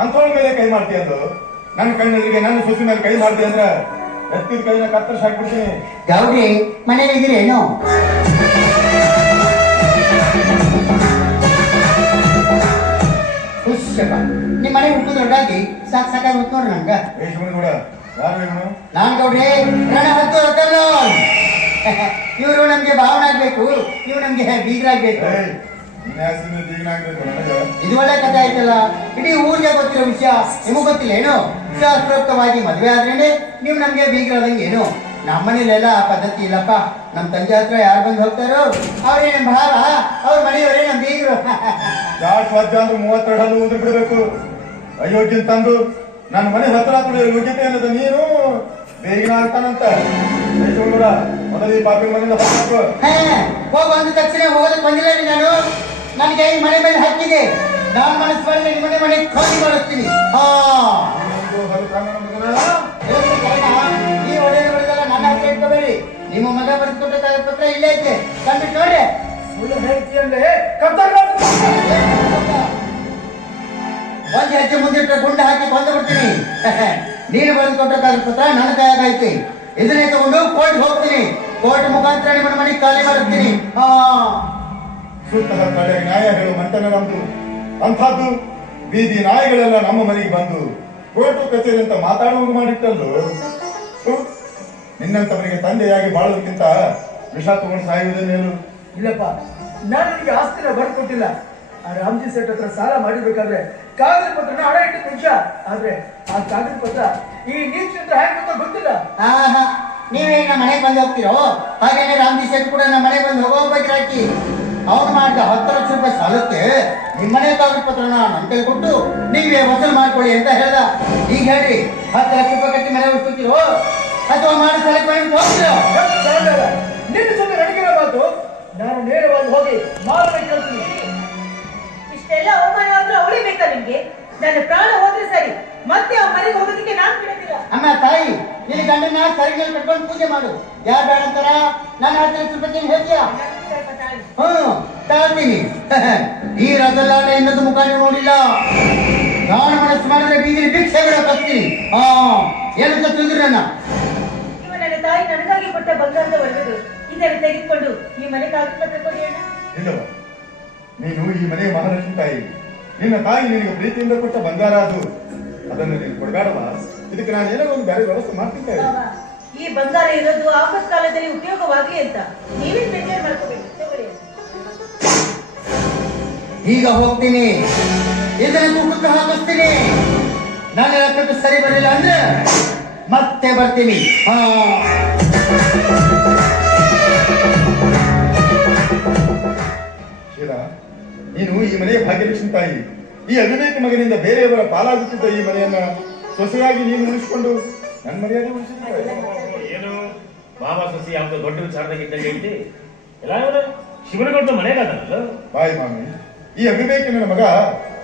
ಅಂಥವ್ರ ಮೇಲೆ ಕೈ ಮಾಡ್ತೀಯ ಅಂದು. ನನ್ನ ಕಣ್ಣೆದುರಿಗೆ ನನ್ನ ಸೊಸಿ ಮೇಲೆ ಕೈ ಮಾಡ್ತೀಯ ಅಂದ್ರೆ ಎತ್ತಿದ ಕೈನ ಕತ್ತರಿಸಿ ಹಾಕ್ಬಿಡ್ತೀನಿ. ಗೌರಿ ಮನೇಲಿ ಇದ್ದೀರೇನು ನಿಮ್ಮ ಮನೆ ಹುಟ್ಟು ದೊಡ್ಡಾಗಿ ಸಾಕ್ ಸಾಕಾಗಿ ಹೊತ್ತು ನೋಡ್ರಿ ನಂಗ. ಏ ಶಿವನ್ ಕೂಡ ಯಾರು ಇವನು ನಾನ್ ಗೌಡ್ರಿ ರಣ ಹತ್ತು ರತನ್ ಇವರು ನಮ್ಗೆ ಭಾವನಾಗ್ಬೇಕು ಇವ್ರು ನಮ್ಗೆ ಬೀಗರಾಗ್ಬೇಕು. ಇದು ಒಳ್ಳೆ ಕಥೆ ಆಯ್ತಲ್ಲ? ಇಡೀ ಊರಿಗೆ ಗೊತ್ತಿರೋ ವಿಷಯ ನಿಮಗ್ ಗೊತ್ತಿಲ್ಲ ಏನು? ಶಾಸ್ತ್ರೋಕ್ತವಾಗಿ ಮದ್ವೆ ಆದ್ರೇನೆ ನೀವ್ ನಮ್ಗೆ ಬೀಗ್ರದಂಗೆ ಏನು? ನಮ್ಮನೇಲೆಲ್ಲ ಆ ಪದ್ಧತಿ ಇಲ್ಲಪ್ಪ. ನಮ್ ತಂದೆ ಹತ್ರ ಯಾರು ಬಂದು ಹೋಗ್ತಾರೋ ಅವ್ರೇ ನಮ್ ಭಾವ ಅವ್ರ ಮನೆಯವರೇ ನಮ್ ಬೀಗ್ರು. ಅಂದ್ರೆ ಮೂವತ್ತೆರಡು ಹಲ್ಲು ಬಿಡ್ಬೇಕು ಬಿಡಬೇಕು ಅಯೋಗ್ಯನ್ ತಂದು ನನ್ನ ಮನೆ ಹತ್ರ ಹತ್ರ ಯೋಗ್ಯತೆ ಅನ್ನೋದು ನೀನು. ಬೇಗಿನ ಆಗ್ತಾನಂತ. ಮೊದಲು ಈ ಪಾಪಿ ಮನೆಯಿಂದ ಹೋಗ್ಬೇಕು ಹೋಗ್ ಬಂದ ತಕ್ಷಣ ಹೋಗೋದಕ್ಕೆ ಬಂದಿಲ್ಲ ನಾನು. ನನಗೆ ಈ ಮನೆ ಮೇಲೆ ಹಕ್ಕಿದೆ. ನಾನ್ ಮನಸ್ಸು ಮಾಡಿದ್ರೆ ನಿಮ್ಮ ಮನೆ ಮನೆ ಖಾಲಿ ಮಾಡುತ್ತೀನಿ ಹಾ. ಈ ಒಡೆಯ ಹೊಡೆದಲ್ಲ ನನ್ನ ಹತ್ರ ಇಟ್ಕೋಬೇಡಿ. ನಿಮ್ಮ ಮಗ ಬರೆದುಕೊಟ್ಟ ಪತ್ರ ಇಲ್ಲೇ ಐತೆ. ಕಂಡ್ಬಿಟ್ಟು ನೋಡಿ ಸುಳ್ಳು ಹೇಳ್ತಿ ಅಂದ್ರೆ ಒಂದ್ ಹೆಜ್ಜೆ ಮುಂದಿಟ್ರೆ ಗುಂಡ ಹಾಕಿ ಕೊಂದು ಬಿಡ್ತೀನಿ. ನೀನು ಬರೆದುಕೊಟ್ಟ ಪತ್ರ ನನ್ನ ಕೈಯಾಗ ಐತಿ. ಇದನ್ನೇ ತಗೊಂಡು ಕೋರ್ಟ್ ಹೋಗ್ತೀನಿ. ಕೋರ್ಟ್ ಮುಖಾಂತರ ನಿಮ್ಮ ಮನೆ ಖಾಲಿ ಮಾಡುತ್ತೀನಿ ಹಾ. ಸುತ್ತ ಕಡೆ ನ್ಯಾಯ ಹೇಳು ಮಂತನ ನಮ್ದು ಅಂಥದ್ದು ಬೀದಿ ನಾಯಿಗಳೆಲ್ಲ ನಮ್ಮ ಮನೆಗೆ ಬಂದು ಕೋರ್ಟು ಕಚೇರಿ ಅಂತ ಮಾತಾಡುವುದು ಮಾಡಿಟ್ಟಲ್ಲು? ನಿನ್ನಂತವರಿಗೆ ತಂದೆಯಾಗಿ ಬಾಳೋದಕ್ಕಿಂತ ವಿಷ ತಗೊಂಡು ಸಾಯುವುದೇನೇನು ಇಲ್ಲಪ್ಪ ನಾನು ನಿನಗೆ ಆಸ್ತಿನ ಬರ್ಕೊಟ್ಟಿಲ್ಲ. ಆ ರಾಮ್ಜಿ ಸೆಟ್ ಹತ್ರ ಸಾಲ ಮಾಡಿರ್ಬೇಕಾದ್ರೆ ಕಾಗದ ಪತ್ರನ ಹಣ ಇಟ್ಟಿದ್ದ ನಿಮಿಷ ಆದ್ರೆ ಆ ಕಾಗದ ಪತ್ರ ಈ ನೀಚ ಹತ್ರ ಹ್ಯಾಂಗ್ ಅಂತ ಗೊತ್ತಿಲ್ಲ. ಆಹಾ ನೀವೇ ನಮ್ಮ ಮನೆಗೆ ಬಂದು ಹೋಗ್ತೀರೋ? ಹಾಗೇನೆ ರಾಮ್ಜಿ ಸೆಟ್ ಕೂಡ ನಮ್ಮ ಮನೆಗೆ ಬಂದು ಹೋಗೋಬೇಕಾಕಿ ಅವನು ಮಾಡಿದ ಹತ್ತು ಲಕ್ಷ ರೂಪಾಯಿ ಸಾಲಕ್ಕೆ ನಿಮ್ಮ ಮನೆ ಕಾಗದ ಪತ್ರನ ನನ್ನ ಕೈ ಕೊಟ್ಟು ನೀವೇ ವಸೂಲು ಮಾಡ್ಕೊಳ್ಳಿ ಅಂತ ಹೇಳ್ದ. ಈಗ ಹೇಳಿ ಹತ್ತು ಲಕ್ಷ ರೂಪಾಯಿ ಕಟ್ಟಿ ಮನೆ ಉಳಿಸ್ಕೊತೀರೋ ಅಥವಾ ಮಾಡಿ ಸಾಲಕ್ಕೆ ಮಾಡಿ ಹೋಗ್ತೀರೋ? ಸಾಲ ನಿನ್ನ ನನಗಿರೋ ಮಾತು ನಾನು ನೇರವಾಗಿ ಹೋಗಿ ಮಾಲನ್ನ ಕೇಳ್ತೀನಿ. ಇಷ್ಟೆಲ್ಲ ಅವಮಾನ ಆದ್ರೂ ಉಳಿಬೇಕಾ ನಿಮ್ಗೆ? ನನ್ನ ಪ್ರಾಣ ಹೋದ್ರೆ ಸರಿ ಮತ್ತೆ ಅವ್ರ ಮನೆಗೆ ಹೋಗೋದಕ್ಕೆ ನಾನ್ ಬಿಡೋದಿಲ್ಲ. ಅಮ್ಮ ತಾಯಿ ನಿನ್ನ ಗಂಡನ ಸರಿನಲ್ಲಿ ಕಟ್ಕೊಂಡು ಪೂಜೆ ಮಾಡು. ಯಾರು ಬೇಡ ಅಂತಾರ? ನಾನು ಹತ್ತು ಲಕ್ಷ ರೂಪಾಯಿ ಹೇಳ್ತೀಯಾ. ಹ್ಮ್ ತಾಳ್ತೀನಿ ಈ ರಥಲ್ಲಾಟ ಇನ್ನೊಂದು ಮುಖ ನೀವು ನೋಡಿಲ್ಲ. ನಾನು ಮನಸ್ಸು ಮಾಡಿದ್ರೆ ಬೀದಿಲಿ ಭಿಕ್ಷೆ ಬಿಡಕ್ ಹೋಗ್ತೀನಿ ಹಾ ಏನಂತ ತಿಳಿದ್ರಿ ನನ್ನ? ಇವ ನನ್ನ ತಾಯಿ ನನಗಾಗಿ ಕೊಟ್ಟ ಬಂಗಾರದ ಒಡವೆದು ಇದನ್ನು ತೆಗೆದುಕೊಂಡು ಈ ಮನೆ ಕಾಗದ ಕೊಡಿ ಅಣ್ಣ. ಇಲ್ಲವ ನೀನು ಈ ಮನೆಯ ಮಹಾಲಕ್ಷ್ಮಿ ತಾಯಿ. ನಿನ್ನ ತಾಯಿ ನಿನಗೆ ಪ್ರೀತಿಯಿಂದ ಕೊಟ್ಟ ಬಂಗಾರ ಅದು. ಅದನ್ನು ನೀನು ಕೊಡಬೇಡವ ಇದಕ್ಕೆ ನಾನು ಏನೋ ಒಂದು ಬೇರೆ ವ್ಯವಸ್ಥೆ ಮಾಡ್ತೀನಿ ತಾಯಿ. ಈ ಬಂಗಾರ ಇರೋದು ಆಪತ್ ಕಾಲದಲ್ಲಿ ಉಪಯೋಗವಾಗಲಿ ಅಂತ. ನೀವೇನ್ ಬೇಜಾರು ಈಗ ಹೋಗ್ತೀನಿ. ಇದನ್ನ ತೂಕಕ್ಕೆ ಹಾಕಿಸ್ತೀನಿ. ನಾನು ಯಾಕಂದ್ರೆ ಸರಿ ಬರಲಿಲ್ಲ ಅಂದ್ರೆ ಮತ್ತೆ ಬರ್ತೀನಿ. ಹಾ. ಶೀಲಾ ನೀನು ಈ ಮನೆಯ ಭಾಗ್ಯಲಕ್ಷ್ಮಿ ತಾಯಿ. ಈ ಅವಿವೇಕ ಮಗನಿಂದ ಬೇರೆಯವರ ಪಾಲಾಗುತ್ತಿದ್ದ ಈ ಮನೆಯನ್ನ ಸೊಸೆಯಾಗಿ ನೀನು ಉಳಿಸಿಕೊಂಡು ನನ್ನ ಮರ್ಯಾದೆ ಏನು? ಬಾಬಾ ಸೊಸಿ ಯಾವುದೋ ದೊಡ್ಡ ವಿಚಾರದಾಗ ಇದ್ದಂಗೆ ಐತಿ? ಎಲ್ಲ ಶಿವನಗೌಡ ಮನೆಗಾದಲ್ಲ ಬಾಯಿ ಮಾಮಿ. ಈ ಅವಿವೇಕಿನ ಮಗ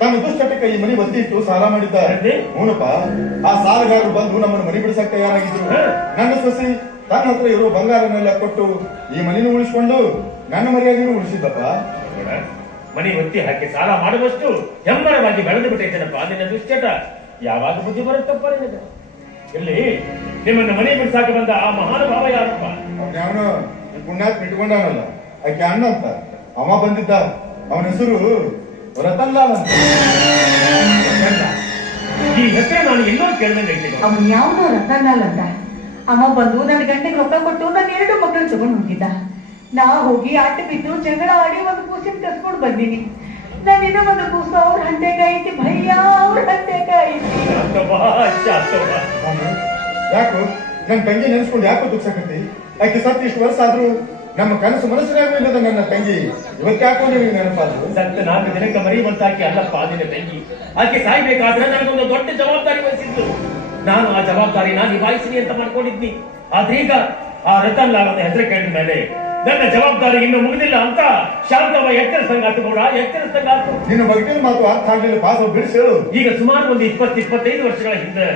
ತನ್ನ ದುಷ್ಟಕ್ಕೆ ಈ ಮನೆ ಒತ್ತಿಟ್ಟು ಸಾಲ ಮಾಡಿದ್ದ ಯಾಕೆ? ಹೂನಪ್ಪ ಆ ಸಾಲಗಾರರು ಬಂದು ನಮ್ಮನ್ನು ಮನೆ ಬಿಡಿಸಕ್ಕೆ ತಯಾರಾಗಿದ್ರು. ನನ್ನ ಸೊಸಿ ತನ್ನ ಹತ್ರ ಇರೋ ಬಂಗಾರನ್ನೆಲ್ಲ ಕೊಟ್ಟು ಈ ಮನೆನೂ ಉಳಿಸ್ಕೊಂಡು ನನ್ನ ಮರ್ಯಾದೆನೂ ಉಳಿಸಿದ್ದಪ್ಪ. ಮನೆ ಒತ್ತಿ ಹಾಕಿ ಸಾಲ ಮಾಡುವಷ್ಟು ಹೆಮ್ಮರವಾಗಿ ಬೆಳೆದು ಬಿಟ್ಟೈತೇನಪ್ಪ. ನಿನ್ನ ದುಶ್ಚಟ ಯಾವಾಗ ಬುದ್ಧಿ ಬರುತ್ತಪ್ಪ ನಿನಗೆ? ಇಲ್ಲಿ ನಿಮ್ಮನ್ನ ಮನೆ ಬಿಡಿಸಾಕ ಬಂದ ಆ ಮಹಾನುಭಾವ ಯಾರಪ್ಪ? ಅವನು ಪುಣ್ಯಾತ್ ಇಟ್ಕೊಂಡಾನಲ್ಲ. ಆಕೆ ಅಣ್ಣ ಅಂತ ಅಮ್ಮ ಬಂದಿದ್ದ ಅವನ ಹೆಸರು ರತನ್ಲಾಲ್ ಅಂತ. ಈ ಹೆಸರು ನಾನು ಎಲ್ಲೋ ಕೇಳ್ದಂಗೆ. ಅವನ್ ಯಾವನೋ ರತನ್ಲಾಲ್ ಅಂತ. ಅವ ಬಂದು ನನ್ನ ಗಂಟೆಗೆ ರೊಕ್ಕ ಕೊಟ್ಟು ನನ್ನ ಎರಡು ಮಕ್ಕಳು ತಗೊಂಡು ಹೋಗಿದ್ದ. ನಾ ಹೋಗಿ ಆಟ ಬಿದ್ದು ಜಗಳ ಆಡಿ ಒಂದು ಕೂಸಿನ ಕರ್ಕೊಂಡು ಬಂದೀನಿ. ನಾನು ಇನ್ನೂ ಒಂದು ಕೂಸು ಅವ್ರ ಹಂತೆಗ ಐತಿ ಭಯ್ಯ ಅವ್ರ ಶಾಂತವ್ವ. ಯಾಕೋ? ನನ್ನ ತಂಗಿ ನೆನೆಸ್ಕೊಂಡು ಯಾಕೋ ದುಃಖಕತ್ತಿ ಆಕೆ ಸತ್ತು ಇಷ್ಟು ವರ್ಷ ಆದ್ರೂ ನಮ್ಮ ಕನಸು ಮನಸ್ಸಿನಾಗೂ ಇಲ್ಲದ ನನ್ನ ತಂಗಿ. ಇವತ್ತಾಕೋ ನಿಮಗೆ ನೆನಪಾದ್ರು ಸತ್ತ ನಾಲ್ಕು ದಿನಕ್ಕೆ ಮರಿ ಬಂತಾಕಿ ಅಲ್ಲಪ್ಪ ನಿನ್ನ ತಂಗಿ. ಆಕೆ ಸಾಯ್ಬೇಕಾದ್ರೆ ನನಗೊಂದು ದೊಡ್ಡ ಜವಾಬ್ದಾರಿ ವಹಿಸಿದ್ದು ನಾನು ಆ ಜವಾಬ್ದಾರಿನ ನಿಭಾಯಿಸಿನಿ ಅಂತ ಮಾಡ್ಕೊಂಡಿದ್ನಿ. ಆದ್ರೀಗ ಆ ರತನ್ ಲಾಲ್ ಅಂತ ಹೆಸರು ಕೇಳಿದ ಮೇಲೆ ನನ್ನ ಜವಾಬ್ದಾರಿ ಇನ್ನು ಮುಗಿದಿಲ್ಲ ಅಂತ ಶಾಂತವ ಎತ್ತರ ಸಂಗಾತು ಕೂಡ ಎತ್ತರ ಸಂಗಾತು. ನಿನ್ನ ಬಗ್ಗೆ ಮಾತು ಅರ್ಥ ಆಗಲಿಲ್ಲ ಪಾಪ ಬಿಡಿಸಿ ಹೇಳು. ಈಗ ಸುಮಾರು ಒಂದು ಇಪ್ಪತ್ತು ಇಪ್ಪತ್ತೈದು ವರ್ಷಗಳ ಹಿಂದೆ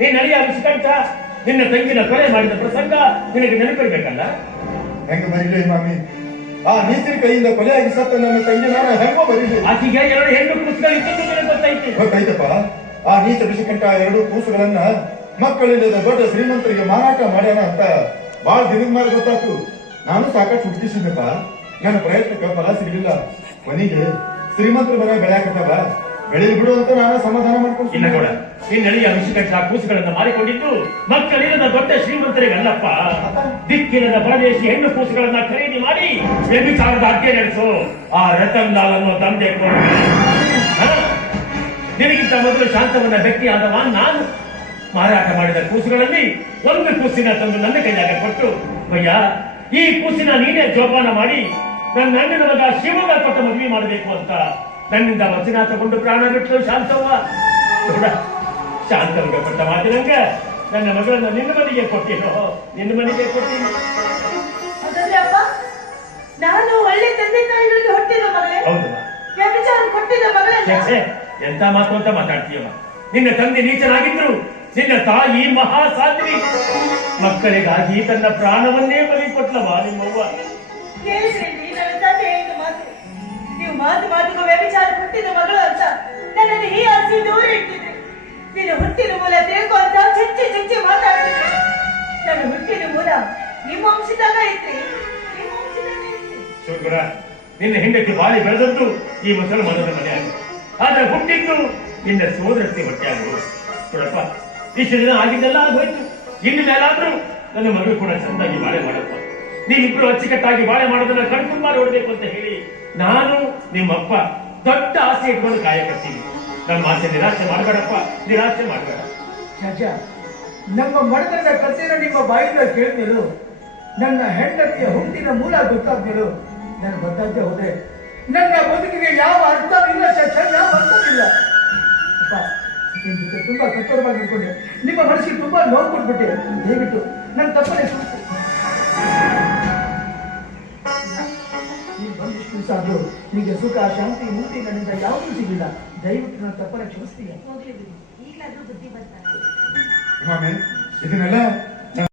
ನೀನ್ ಅಳಿಯ ಅಭಿಷೇಕ ನಿನ್ನ ತಂಗಿನ ಕೊಲೆ ಮಾಡಿದ ಪ್ರಸಂಗ ನಿನಗೆ ನೆನಪಿರ್ಬೇಕಲ್ಲ? ಹೆಂಗ ಬರೀಲಿ ಮಾಮಿ? ಆ ನೀತಿನ ಕೈಯಿಂದ ಕೊಲೆಯಾಗಿ ಸತ್ತ ನನ್ನ ತಂಗಿ ನಾನು ಹೆಂಗೋ ಬರೀಲಿ. ಆಕೆಗೆ ಎರಡು ಹೆಣ್ಣು ಕುಸ್ಗಳು ಇದ್ದದ್ದು ನಿನಗೆ ಗೊತ್ತೈತಿ ಗೊತ್ತಾಯ್ತಪ್ಪ. ಆ ನೀಚ ವಿಷಕಂಠ ಎರಡು ಕೂಸುಗಳನ್ನ ಮಕ್ಕಳಿಲ್ಲದ ದೊಡ್ಡ ಶ್ರೀಮಂತರಿಗೆ ಮಾರಾಟ ಮಾಡ್ಯಾನ ಅಂತ ಬಾಳ ದಿನದ ಮೇಲೆ ಗೊತ್ತಾಯ್ತು. ನಾನು ಸಾಕಷ್ಟು ಹುಡುಕಿಸಿದ್ದಪ್ಪ ನನ್ನ ಪ್ರಯತ್ನಕ್ಕೆ ಫಲ ಸಿಗಲಿಲ್ಲ. ಕೊನೆಗೆ ಶ್ರೀಮಂತರ ಮನೆ ಬೆಳೆಯಾಕತ್ತವ. ಬೆಳೀಲಿ ಬಿಡು ಅಂತ ನಾನು ಸಮಾಧಾನ ಇಲ್ಲ ಕೂಡ ಮಾಡ್ಕೊಂಡು ಹಿನ್ನಡೆಯ ಅಭಿಷೇಕ ಕೂಸುಗಳನ್ನ ಮಾರಿಕೊಂಡಿದ್ದು ಮಕ್ಕಳಿಲ್ಲದ ದೊಡ್ಡ ಶ್ರೀಮಂತರಿಗಲ್ಲಪ್ಪ. ದಿಕ್ಕಿಲ್ಲದ ಪರದೇಶಿ ಹೆಣ್ಣು ಕೂಸುಗಳನ್ನ ಖರೀದಿ ಮಾಡಿ ವ್ಯಭಿಚಾರದ ಅಡ್ಡೆ ನಡೆಸು. ಆ ರತನ್ ಲಾಲ್ ಅನ್ನೋ ಕೋರ ನಿನಗಿಂತ ಮೊದಲು ಶಾಂತವನ್ನ ವ್ಯಕ್ತಿಯಾದವ ನಾನು. ಮಾರಾಟ ಮಾಡಿದ ಕೂಸುಗಳಲ್ಲಿ ಒಂದು ಕೂಸಿನ ತಂದು ನನ್ನ ಕೈಯಾಗ ಕೊಟ್ಟು ಅಯ್ಯ ಈ ಕೂಸಿನ ನೀನೇ ಜೋಪಾನ ಮಾಡಿ ನನ್ನ ಅಣ್ಣನ ಮಗ ಶಿವಗ ಕೊಟ್ಟ ಮದುವೆ ಮಾಡಬೇಕು ಅಂತ. ನನ್ನಿಂದ ವಚನ ತಗೊಂಡು ಪ್ರಾಣ ಬಿಟ್ಟಲು ಶಾಂತವ್ವ. ನೋಡ ಶಾಂತವ್ಗ ಕೊಟ್ಟ ಮಾತಿನಂಗ ನನ್ನ ಮಗಳನ್ನು ನಿನ್ನ ಮನೆಗೆ ಕೊಟ್ಟಿರೋ ನಿನ್ನ ಮನೆಗೆ ಕೊಟ್ಟಿನಿ. ನಾನು ಒಳ್ಳೆ ತಂದೆ ತಾಯಿಗಳಿಗೆ ಹುಟ್ಟಿದ ಮಗಳೇ? ಹೌದು. ವ್ಯಭಿಚಾರ ಛೆ, ಛೆ, ಎಂತ ಮಾತು ಅಂತ ಮಾತಾಡ್ತೀಯಮ್ಮ. ನಿನ್ನ ತಂದೆ ನೀಚನಾಗಿದ್ರು. ನಿನ್ನ ತಾಯಿ ಮಹಾ ಸಾಧ್ವಿ ಮಕ್ಕಳಿಗಾಗಿ ತನ್ನ ಪ್ರಾಣವನ್ನೇ ಬಲಿ ಕೊಟ್ಲವ ನಿಮ್ಮವ್ವ. ಕೇಳಿಸ್ರಿ ನನ್ನ ತಂದೆ ಮಾತು? ನೀವು ಮಾತು ಹುಟ್ಟಿದ ಮಗಳು ಅಂತ ನನ್ನನ್ನು ಈ ಆಸೆ ದೂರ ಇಟ್ಟಿದೆ. ನಿನ್ನ ಹುಟ್ಟಿನ ಮೂಲ ತಿಳ್ಕೊ ಅಂತ ಚಿಚ್ಚಿ ಚಿಚ್ಚಿ ಮಾತಾಡ್ತೀನಿ ನನ್ನ ಹುಟ್ಟಿನ ಮೂಲ ನಿಮ್ಮ ವಂಶದಾಗ ಐತ್ರಿ ಶುಕ್ರ, ನಿನ್ನ ಹೆಂಡತಿ ಬಾಳಿ ಬೆಳೆದದ್ದು ಈ ಮುಸಲ್ಮಾನರ ಮನೆಯಾಗ ಆದ್ರೆ ಹುಟ್ಟಿದ್ದು ನಿನ್ನ ಸೋದರತೆ ಹೊಟ್ಟೆಯಾಗು ನೋಡಪ್ಪ ಇಷ್ಟು ದಿನ ಆಗಿದ್ದೆಲ್ಲ ಆಗೋಯ್ತು. ಇನ್ನು ಮೇಲಾದ್ರೂ ನನ್ನ ಮಗಳು ಕೂಡ ಚಂದಾಗಿ ಬಾಳೆ ಮಾಡಪ್ಪ ನೀವಿಬ್ರು ಅಚ್ಚುಕಟ್ಟಾಗಿ ಬಾಳೆ ಮಾಡೋದನ್ನ ಕಣ್ತುಂಬಾ ನೋಡ್ಬೇಕು ಅಂತ ಹೇಳಿ ನಾನು ನಿಮ್ಮಪ್ಪ ದೊಡ್ಡ ಆಸೆ ಇಟ್ಕೊಂಡು ಕಾಯಕತ್ತೀನಿ ನಮ್ಮ ಆಸೆ ನಿರಾಶೆ ಮಾಡಬೇಡಪ್ಪ ನಿರಾಶೆ ಮಾಡಬೇಡ. ಚಾಚ ನಮ್ಮ ಮಡತನದ ಕಥೆನ ನಿಮ್ಮ ಬಾಯಿಂದ ಕೇಳಿದ್ರು ನನ್ನ ಹೆಂಡತಿಯ ಹುಟ್ಟಿನ ಮೂಲ ಗೊತ್ತಾದ್ಮೇಲು ನಾನು ಗೊತ್ತಾಗ್ತೇ ಹೋದೆ. ನನ್ನ ಬದುಕಿಗೆ ಯಾವ ಅರ್ಥವಿಲ್ಲ ಚಾಚ ಯಾವ ಅರ್ಥವಿಲ್ಲ ಅಪ್ಪ ನಿಮ್ ಜೊತೆ ತುಂಬಾ ಕಠೋರವಾಗಿ ಇಟ್ಕೊಂಡೆ. ನಿಮ್ಮ ಮನಸ್ಸಿಗೆ ತುಂಬಾ ನೋವು ಕೊಟ್ಬಿಟ್ಟೆ. ದಯವಿಟ್ಟು ನನ್ನ ತಪ್ಪನೆ ನಿಮಗೆ ಸುಖ ಶಾಂತಿ ಮುಕ್ತಿ ನನ್ನಿಂದ ಯಾವುದೂ ಸಿಗಲಿಲ್ಲ ದಯವಿಟ್ಟು ನನ್ನ ತಪ್ಪನ ಮಾಮಿ ಇದನ್ನೆಲ್ಲ